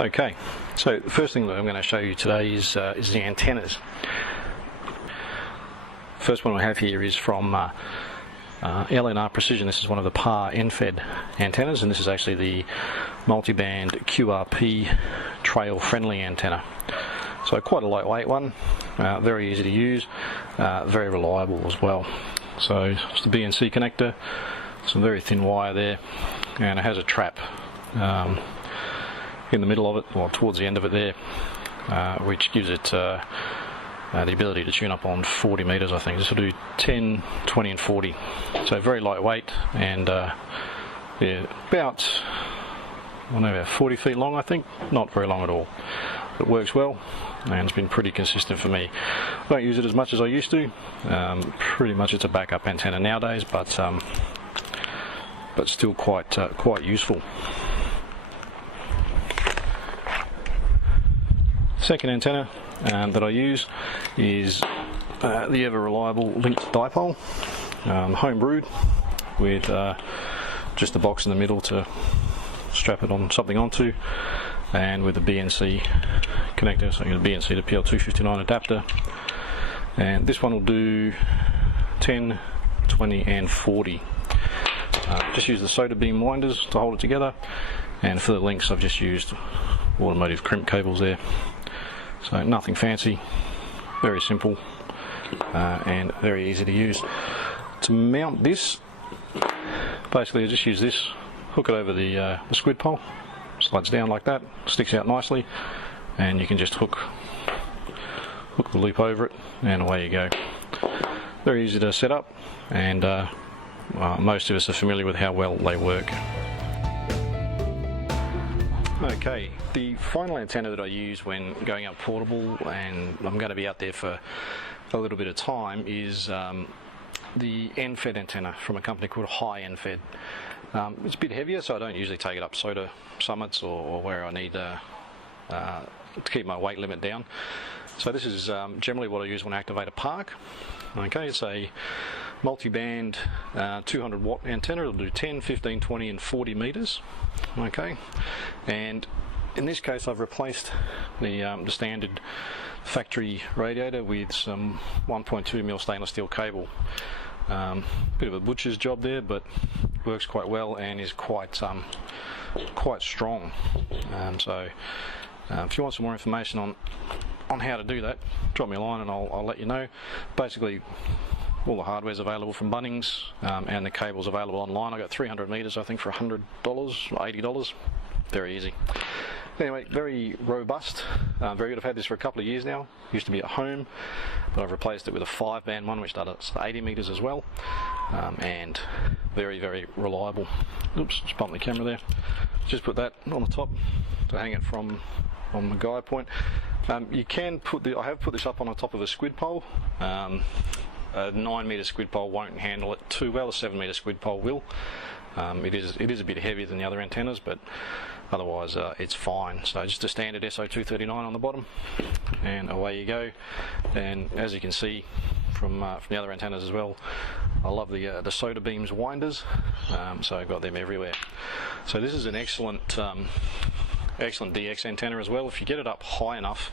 Okay, so the first thing that I'm going to show you today is the antennas. First one I have here is from LNR Precision. This is one of the PAR NFED antennas, and this is actually the multi-band QRP trail friendly antenna. So quite a lightweight one, very easy to use, very reliable as well. So just a BNC connector, some very thin wire there, and it has a trap in the middle of it, or towards the end of it there, which gives it the ability to tune up on 40 meters. I think this will do 10, 20 and 40, so very lightweight, and yeah, about 40 feet long, I think. Not very long at all. It works well, and it's been pretty consistent for me. I don't use it as much as I used to. Pretty much it's a backup antenna nowadays, but still quite useful. Second antenna that I use is the ever reliable linked dipole, home brewed, with just a box in the middle to strap it on something onto, and with a BNC connector, so you get a BNC to PL259 adapter. And this one will do 10, 20 and 40. Just use the SOTA beam winders to hold it together, and for the links I've just used automotive crimp cables there. So nothing fancy, very simple, and very easy to use. To mount this, basically I just use this, hook it over the squid pole, slides down like that, sticks out nicely, and you can just hook the loop over it, and away you go. Very easy to set up, and most of us are familiar with how well they work. Okay, the final antenna that I use when going up portable, and I'm going to be out there for a little bit of time, is the NFED antenna from a company called High NFED. It's a bit heavier, so I don't usually take it up SOTA summits or where I need to keep my weight limit down. So this is generally what I use when I activate a park. Okay, it's a multi-band 200 watt antenna. It'll do 10, 15, 20 and 40 meters. Okay, and in this case I've replaced the standard factory radiator with some 1.2mm stainless steel cable. Bit of a butcher's job there, but works quite well and is quite strong. So if you want some more information on how to do that, drop me a line and I'll let you know. Basically, all the hardware's available from Bunnings, and the cable's available online. I got 300 meters, I think, for $100 or $80. Very easy. Anyway, very robust, very good. I've had this for a couple of years now. Used to be at home, but I've replaced it with a 5-band one, which does 80 meters as well, and very, very reliable. Oops, just bumped the camera there. Just put that on the top to hang it from on the guide point. You can put I have put this up on the top of a squid pole. A 9-meter squid pole won't handle it too well. A 7-meter squid pole will. It is a bit heavier than the other antennas, but otherwise it's fine. So just a standard SO239 on the bottom, and away you go. And as you can see from the other antennas as well, I love the SOTA beams winders, so I've got them everywhere. So this is an excellent DX antenna as well. If you get it up high enough,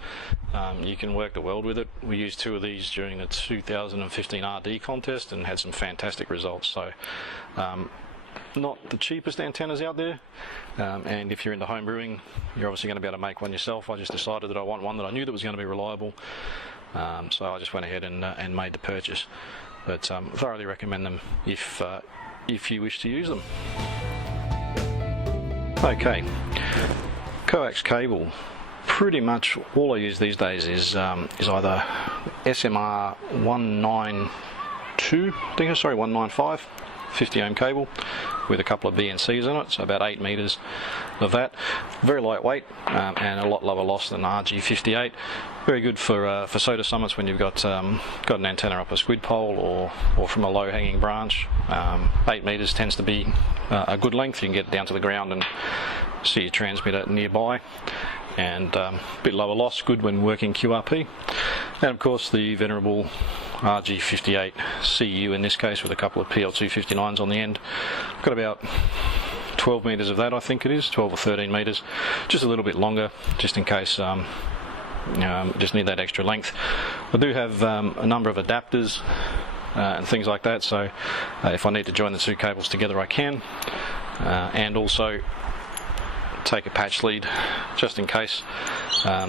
you can work the world with it. We used 2 of these during the 2015 RD contest and had some fantastic results. So not the cheapest antennas out there, and if you're into home brewing, you're obviously going to be able to make one yourself. I just decided that I want one that I knew that was going to be reliable, so I just went ahead and made the purchase. But thoroughly recommend them if you wish to use them. Okay, coax cable. Pretty much all I use these days is either SMR 195 50 ohm cable with a couple of BNCs in it, so about 8 meters of that. Very lightweight, and a lot lower loss than RG58. Very good for SOTA summits when you've got an antenna up a squid pole or from a low hanging branch. 8 meters tends to be a good length. You can get down to the ground and see your transmitter nearby, and a bit lower loss, good when working QRP. And of course the venerable RG58 CU in this case, with a couple of PL259s on the end. I've got about 12 metres of that, I think it is, 12 or 13 metres, just a little bit longer, just in case just need that extra length. I do have a number of adapters and things like that, so if I need to join the two cables together I can, and also take a patch lead just in case.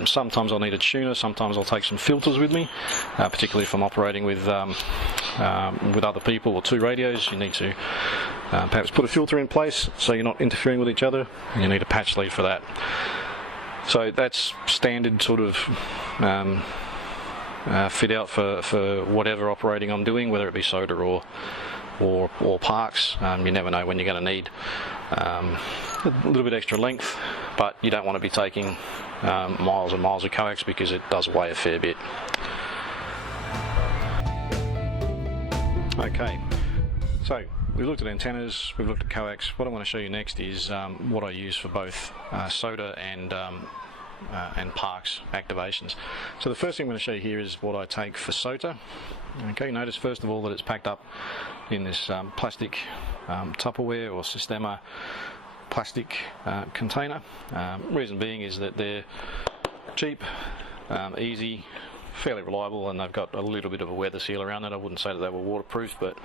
Sometimes I'll need a tuner, sometimes I'll take some filters with me, particularly if I'm operating with other people or two radios. You need to perhaps put a filter in place so you're not interfering with each other, and you need a patch lead for that. So that's standard sort of fit out for whatever operating I'm doing, whether it be SOTA or parks. You never know when you're going to need a little bit extra length, but you don't want to be taking miles and miles of coax because it does weigh a fair bit. Okay, so we've looked at antennas, we've looked at coax. What I want to show you next is what I use for both SOTA and parks activations. So the first thing I'm going to show you here is what I take for SOTA. Okay, notice first of all that it's packed up in this plastic Tupperware or Sistema plastic container. Reason being is that they're cheap, easy, fairly reliable, and they've got a little bit of a weather seal around it. I wouldn't say that they were waterproof, but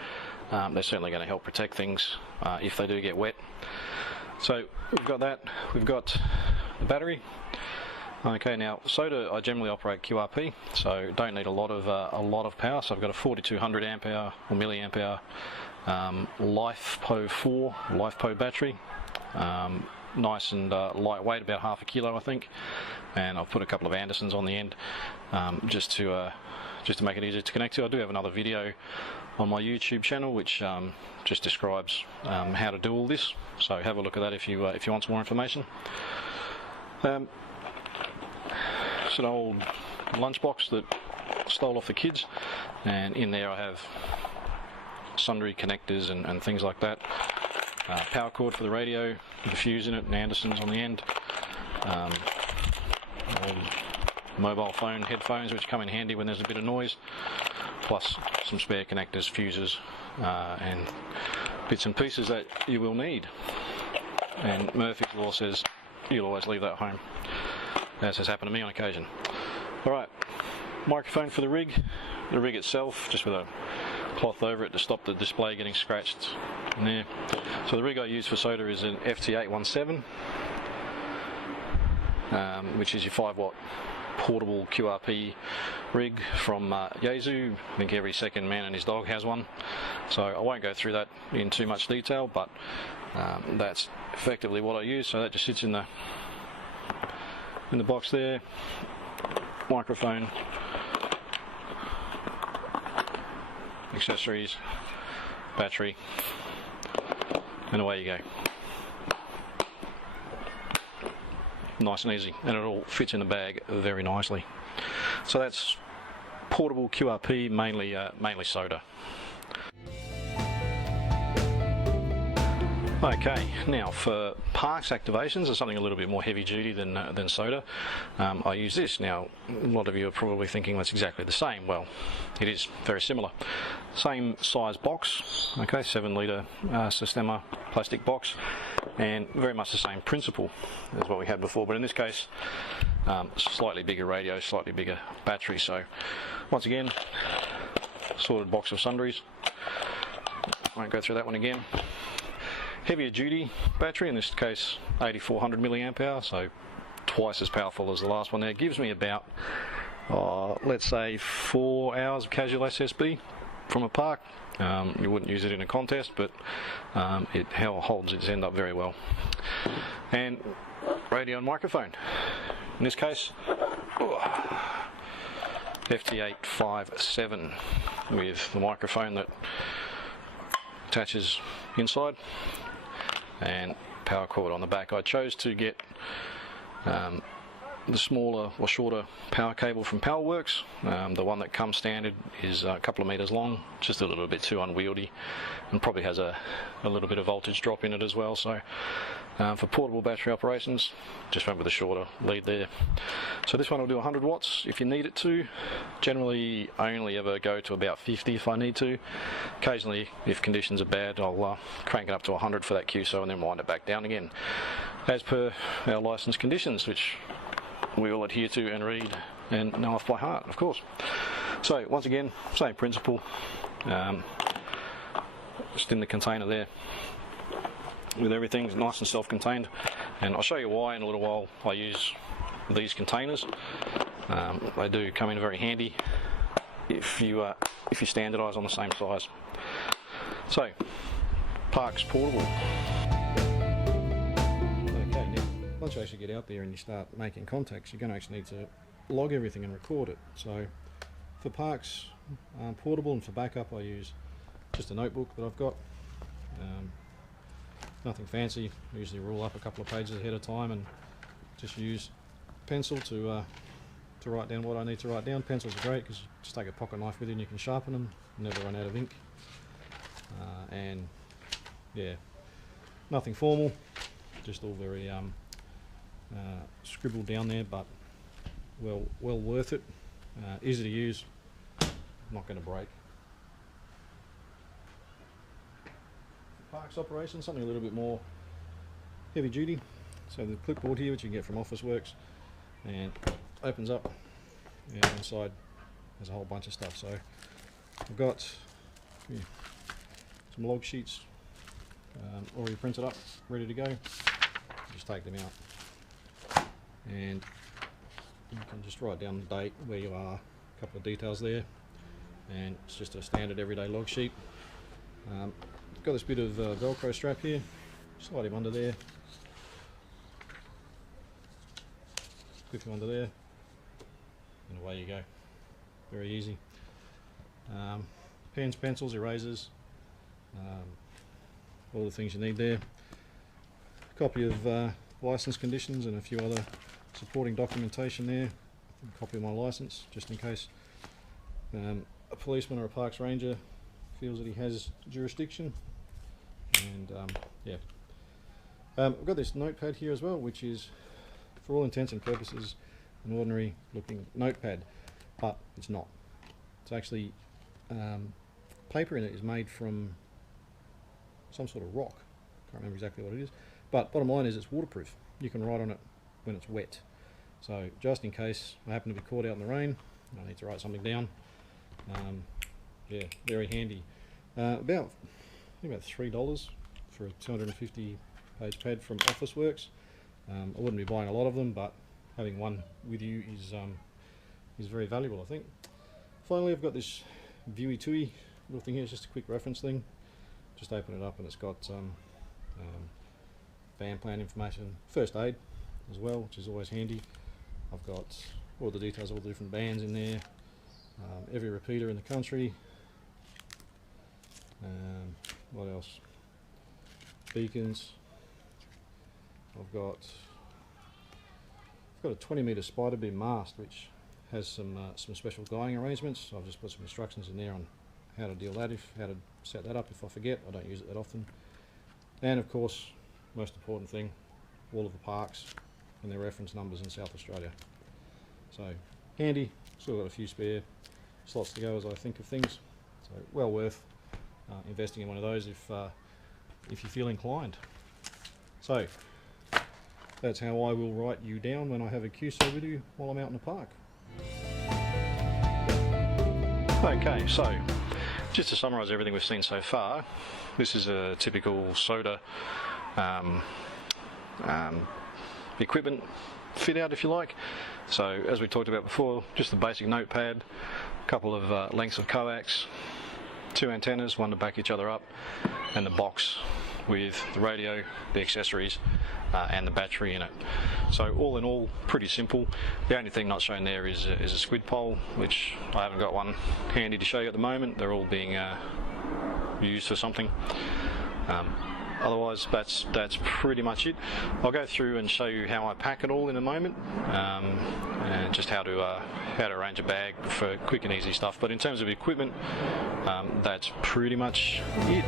they're certainly going to help protect things if they do get wet. So we've got that, we've got the battery. Okay, now SOTA I generally operate QRP, so don't need a lot of power. So I've got a 4200 amp hour or milliamp hour LiFePO battery, nice and lightweight, about half a kilo I think, and I've put a couple of Andersons on the end just to make it easier to connect to. I do have another video on my YouTube channel which just describes how to do all this, so have a look at that if you want some more information. It's an old lunchbox that I stole off the kids, and in there I have sundry connectors and things like that. Power cord for the radio with a fuse in it and Andersons on the end. Old mobile phone headphones which come in handy when there's a bit of noise, plus some spare connectors, fuses, and bits and pieces that you will need. And Murphy's Law says you'll always leave that at home, as has happened to me on occasion. Alright, microphone for the rig itself, just with a cloth over it to stop the display getting scratched in there. So the rig I use for SOTA is an FT817, which is your 5-watt portable QRP rig from Yaesu. I think every second man and his dog has one, so I won't go through that in too much detail, but that's effectively what I use. So that just sits in the box there. Microphone, accessories, battery, and away you go. Nice and easy, and it all fits in the bag very nicely. So that's portable QRP, mainly SOTA. Okay, now for parks activations, there's something a little bit more heavy duty than SOTA. I use this. Now, a lot of you are probably thinking that's exactly the same. Well, it is very similar. Same size box, okay, 7 litre Sistema plastic box, and very much the same principle as what we had before, but in this case, slightly bigger radio, slightly bigger battery. So, once again, sorted box of sundries. Won't go through that one again. Heavier duty battery, in this case 8400 milliamp hour, so twice as powerful as the last one there. Gives me about let's say 4 hours of casual SSB from a park. You wouldn't use it in a contest, but it holds its end up very well. And radio and microphone, in this case FT857 with the microphone that attaches inside and power cord on the back. I chose to get the smaller or shorter power cable from PowerWorks. The one that comes standard is a couple of meters long, just a little bit too unwieldy, and probably has a little bit of voltage drop in it as well. So for portable battery operations, just went with a shorter lead there. So this one will do 100 watts if you need it to. Generally only ever go to about 50 if I need to. Occasionally, if conditions are bad, I'll crank it up to 100 for that QSO and then wind it back down again, as per our license conditions, which we all adhere to and read and know off by heart, of course. So once again, same principle, just in the container there with everything nice and self-contained, and I'll show you why in a little while I use these containers. They do come in very handy if you standardise on the same size. So Park's portable. Once you actually get out there and you start making contacts, you're going to actually need to log everything and record it. So for Park's portable and for backup, I use just a notebook that I've got. Nothing fancy. I usually rule up a couple of pages ahead of time and just use pencil to write down what I need to write down. Pencils are great because you just take a pocket knife with you and you can sharpen them, never run out of ink. And yeah, nothing formal, just all very scribbled down there, but well worth it. Easy to use, not going to break. Park's operation, something a little bit more heavy duty. So the clipboard here, which you can get from Officeworks, and opens up, and inside there's a whole bunch of stuff. So I've got some log sheets already printed up, ready to go. Just take them out, and you can just write down the date, where you are, a couple of details there, and it's just a standard everyday log sheet. Got this bit of Velcro strap here, slide him under there, clip him under there, and away you go. Very easy. Pens, pencils, erasers, all the things you need there. A copy of license conditions and a few other supporting documentation there. A copy of my license, just in case a policeman or a parks ranger feels that he has jurisdiction. And yeah, I've got this notepad here as well, which is for all intents and purposes an ordinary looking notepad, but it's not. It's actually paper in it is made from some sort of rock. Can't remember exactly what it is, but bottom line is it's waterproof. You can write on it when it's wet. So just in case I happen to be caught out in the rain, I need to write something down. Yeah, very handy. About $3 for a 250 page pad from Officeworks. I wouldn't be buying a lot of them, but having one with you is very valuable, I think. Finally, I've got this viewy tooey little thing here. It's just a quick reference thing. Just open it up and it's got band plan information, first aid as well, which is always handy. I've got all the details of all the different bands in there, every repeater in the country. What else? Beacons. I've got a 20 metre spider beam mast, which has some special guying arrangements. So I've just put some instructions in there on how to deal that, how to set that up if I forget. I don't use it that often. And of course, most important thing, all of the parks and their reference numbers in South Australia. So handy. Still got a few spare slots to go as I think of things. So well worth investing in one of those if you feel inclined. So that's how I will write you down when I have a QSO with you while I'm out in the park. Okay, so just to summarise everything we've seen so far, this is a typical SOTA equipment fit out, if you like. So as we talked about before, just the basic notepad, a couple of lengths of coax, 2 antennas, one to back each other up, and the box with the radio, the accessories, and the battery in it. So all in all, pretty simple. The only thing not shown there is a squid pole, which I haven't got one handy to show you at the moment. They're all being used for something. otherwise that's pretty much it. I'll go through and show you how I pack it all in a moment, and just how to arrange a bag for quick and easy stuff. But in terms of equipment, that's pretty much it.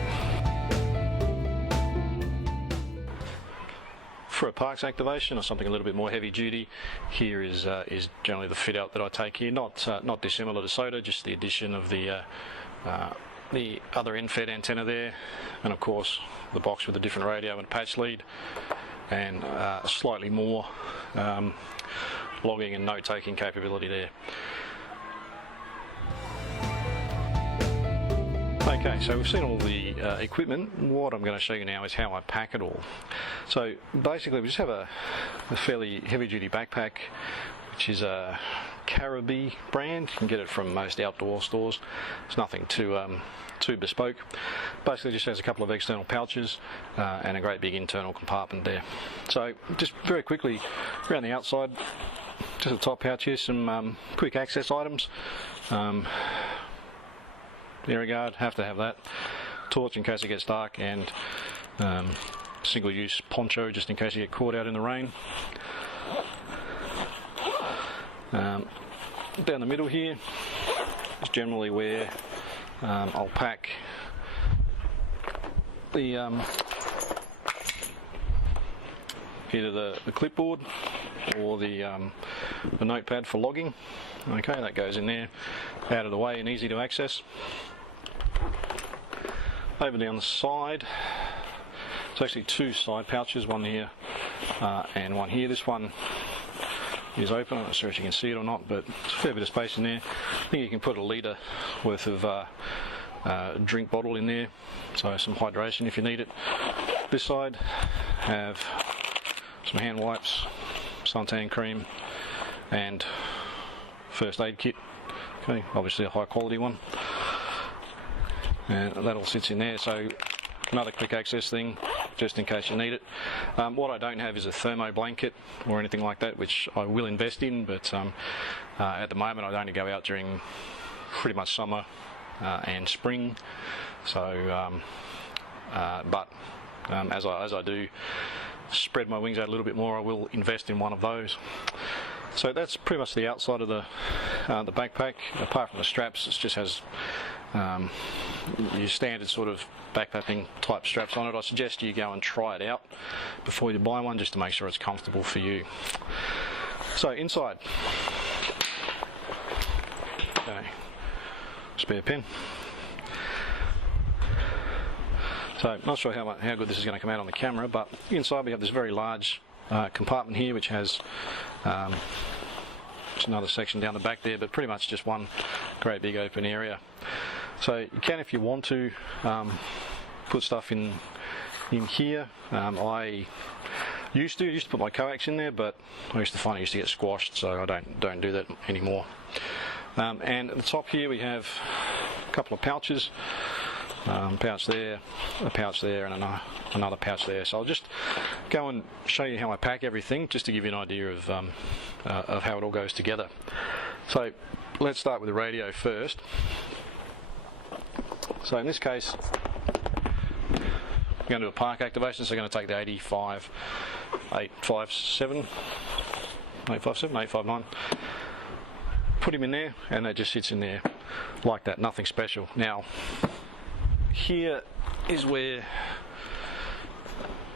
For a parks activation or something a little bit more heavy duty, here is generally the fit out that I take here. Not dissimilar to SOTA, just the addition of the other end-fed antenna there, and of course the box with a different radio and patch lead, and slightly more logging and note-taking capability there. Okay, so we've seen all the equipment. What I'm going to show you now is how I pack it all. So basically we just have a fairly heavy-duty backpack, which is a Caribbean brand. You can get it from most outdoor stores. It's nothing too bespoke. Basically just has a couple of external pouches and a great big internal compartment there. So just very quickly around the outside, just the top pouch here, some quick access items. Air guard, have to have that. Torch in case it gets dark, and single-use poncho just in case you get caught out in the rain. Down the middle here is generally where I'll pack the either the clipboard or the notepad for logging. Okay, that goes in there, out of the way and easy to access. Over down the side, it's actually two side pouches, one here and one here. This one is open. I'm not sure if you can see it or not, but it's a fair bit of space in there. I think you can put a litre worth of drink bottle in there, so some hydration if you need it. This side have some hand wipes, suntan cream, and first aid kit. Okay, obviously a high quality one. And that all sits in there, so another quick access thing just in case you need it. What I don't have is a thermo blanket or anything like that, which I will invest in, but at the moment I only go out during pretty much summer and spring. So as I do spread my wings out a little bit more, I will invest in one of those. So that's pretty much the outside of the backpack. Apart from the straps, it just has your standard sort of backpacking type straps on it. I suggest you go and try it out before you buy one, just to make sure it's comfortable for you. So inside, okay, spare pen. So not sure how good this is going to come out on the camera, but inside we have this very large compartment here, which has just another section down the back there, but pretty much just one great big open area. So you can, if you want to, put stuff in here. I used to put my coax in there, but I used to find it used to get squashed, so I don't do that anymore. And at the top here we have a couple of pouches. Pouch there, a pouch there, and another pouch there. So I'll just go and show you how I pack everything, just to give you an idea of how it all goes together. So let's start with the radio first. So in this case, we're going to do a park activation, so we're going to take the 859, put him in there, and that just sits in there like that, nothing special. Now, here is where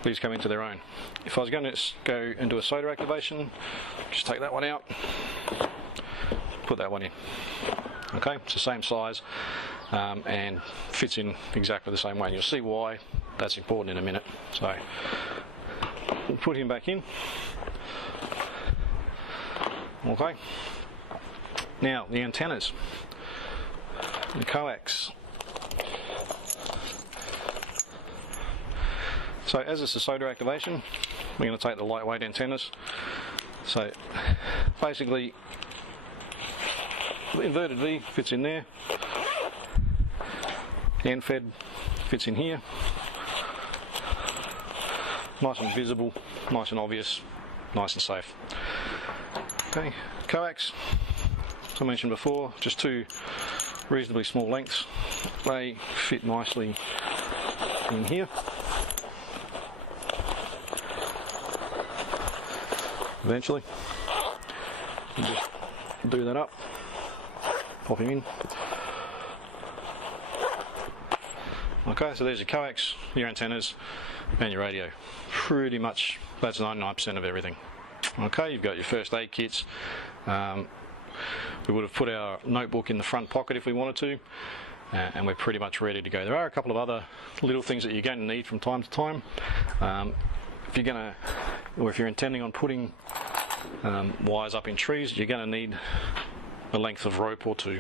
these come into their own. If I was going to go and do a SOTA activation, just take that one out, put that one in. Okay, it's the same size and fits in exactly the same way. And you'll see why that's important in a minute. So we'll put him back in. Okay. Now the antennas, the coax. So as it's a SOTA activation, we're going to take the lightweight antennas. So basically, the inverted V fits in there, the end-fed fits in here, nice and visible, nice and obvious, nice and safe. Okay, coax, as I mentioned before, just two reasonably small lengths. They fit nicely in here. eventually. Just do that up, pop him in. Okay, so there's your coax, your antennas, and your radio. Pretty much, that's 99% of everything. Okay, you've got your first aid kits. We would have put our notebook in the front pocket if we wanted to, and we're pretty much ready to go. There are a couple of other little things that you're going to need from time to time. If you're intending on putting wires up in trees, you're going to need a length of rope or two.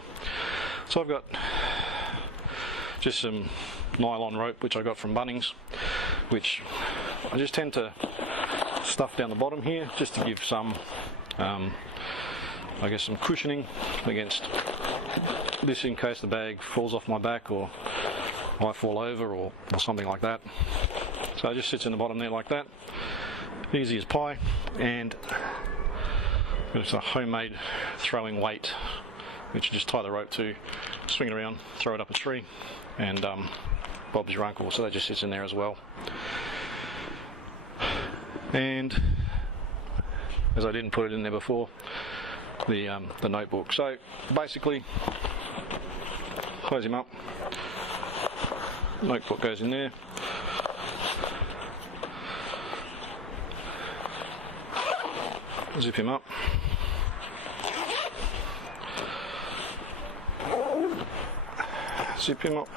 So I've got just some nylon rope which I got from Bunnings, which I just tend to stuff down the bottom here just to give some I guess some cushioning against this in case the bag falls off my back or I fall over or something like that. So it just sits in the bottom there like that, easy as pie. And it's a homemade throwing weight which you just tie the rope to, swing it around, throw it up a tree, and Bob's your uncle. So that just sits in there as well. And as I didn't put it in there before, the notebook. So basically, close him up, notebook goes in there, zip him up, zip him up,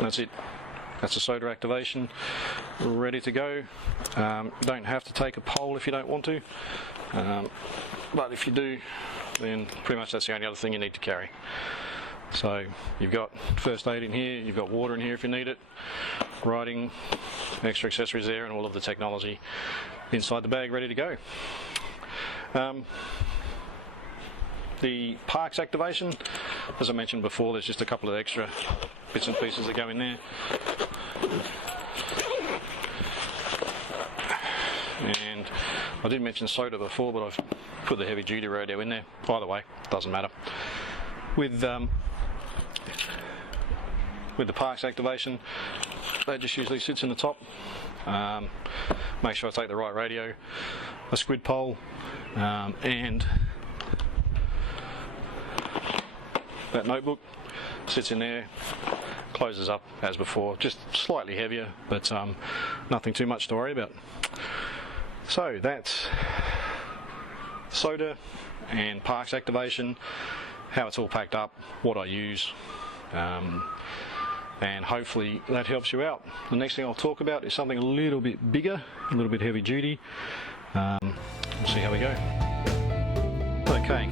that's it. That's the SOTA activation, ready to go. You don't have to take a pole if you don't want to, but if you do, then pretty much that's the only other thing you need to carry. So you've got first aid in here, you've got water in here if you need it, writing, extra accessories there, and all of the technology inside the bag ready to go. The parks activation, as I mentioned before, there's just a couple of extra bits and pieces that go in there. And I did mention SOTA before, but I've put the heavy duty radio in there. Either way, doesn't matter. With the parks activation, that just usually sits in the top. Make sure I take the right radio, a squid pole, and that notebook sits in there, closes up as before, just slightly heavier, but nothing too much to worry about. So that's SOTA and parks activation, how it's all packed up, what I use, and hopefully that helps you out. The next thing I'll talk about is something a little bit bigger, a little bit heavy duty. We'll see how we go. Okay,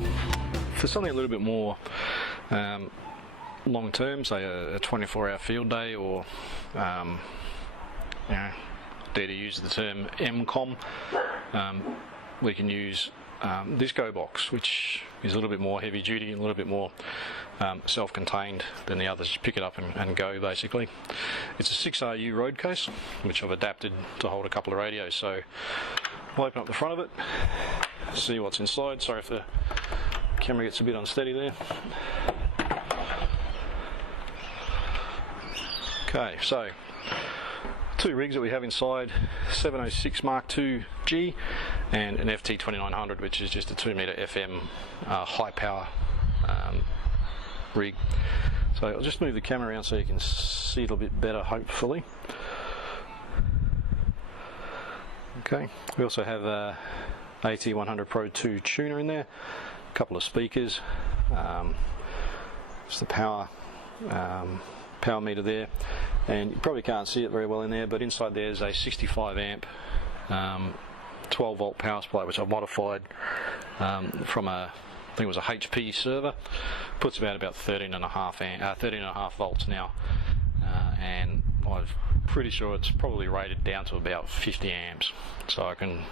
for something a little bit more long term, say a 24-hour field day, or dare to use the term MCOM, we can use this Gobox, which is a little bit more heavy duty and a little bit more self-contained than the others. You pick it up and go, basically. It's a 6RU road case, which I've adapted to hold a couple of radios. So I'll open up the front of it, see what's inside. Sorry if the camera gets a bit unsteady there. Okay, so two rigs that we have inside, 706 Mark II G and an FT2900, which is just a 2-meter FM high power rig. So I'll just move the camera around so you can see it a bit better, hopefully. Okay, we also have a AT100 Pro 2 tuner in there, a couple of speakers, just the power meter there, and you probably can't see it very well in there, but inside there's a 65 amp 12 volt power supply, which I've modified from I think it was a HP server. Puts about 13.5 volts now, and I'm pretty sure it's probably rated down to about 50 amps, so I can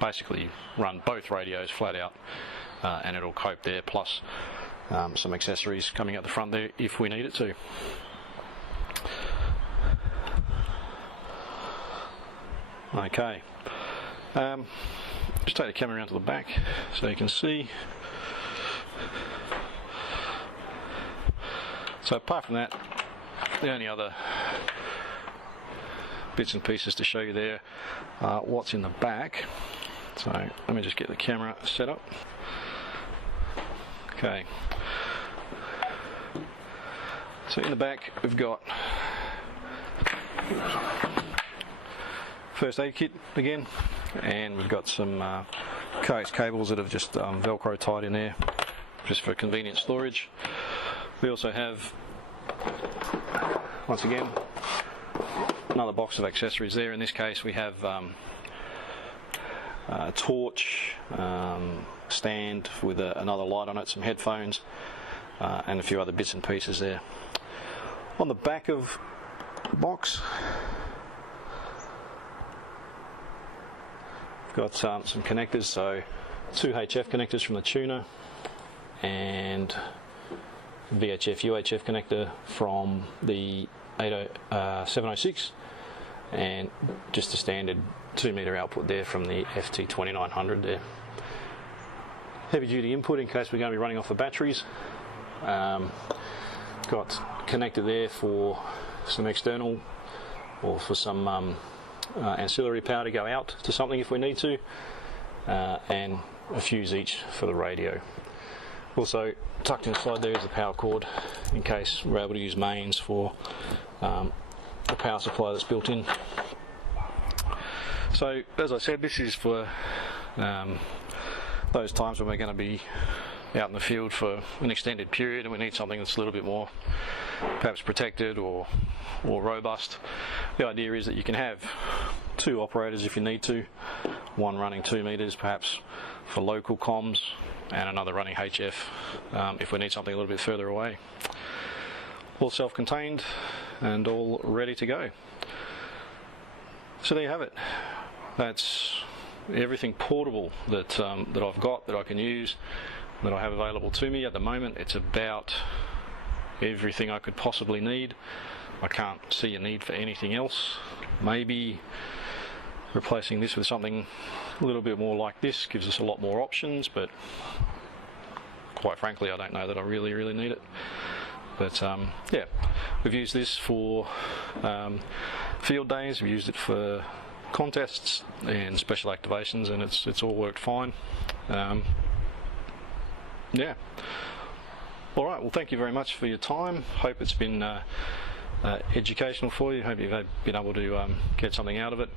basically run both radios flat out, and it'll cope there, plus some accessories coming out the front there if we need it to. Okay, just take the camera around to the back so you can see. So apart from that, the only other bits and pieces to show you there what's in the back. So let me just get the camera set up. Okay. So in the back we've got first aid kit again, and we've got some coax cables that have just velcro tied in there just for convenient storage. We also have, once again, another box of accessories there. In this case we have a torch, stand with another light on it, some headphones, and a few other bits and pieces there. On the back of the box we've got some connectors, so 2 HF connectors from the tuner and VHF UHF connector from the 706, and just a standard 2 meter output there from the FT2900 there. Heavy duty input in case we're going to be running off the batteries. Got connector there for some external or for some ancillary power to go out to something if we need to, and a fuse each for the radio. Also tucked inside there is the power cord in case we're able to use mains for the power supply that's built in. So as I said, this is for those times when we're going to be out in the field for an extended period and we need something that's a little bit more perhaps protected or robust. The idea is that you can have 2 operators if you need to, one running 2 meters perhaps for local comms and another running HF if we need something a little bit further away. All self-contained and all ready to go. So there you have it. That's everything portable that that I've got, that I can use, that I have available to me at the moment. It's about everything I could possibly need. I can't see a need for anything else. Maybe replacing this with something a little bit more like this gives us a lot more options, but quite frankly I don't know that I really need it. But yeah, we've used this for field days, we've used it for contests and special activations, and it's all worked fine. Yeah. Alright, well thank you very much for your time. Hope it's been educational for you. Hope you've been able to get something out of it.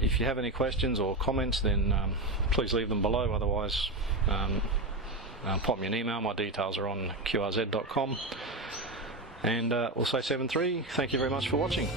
If you have any questions or comments, then please leave them below. Otherwise, pop me an email. My details are on qrz.com. And we'll say 7-3. Thank you very much for watching.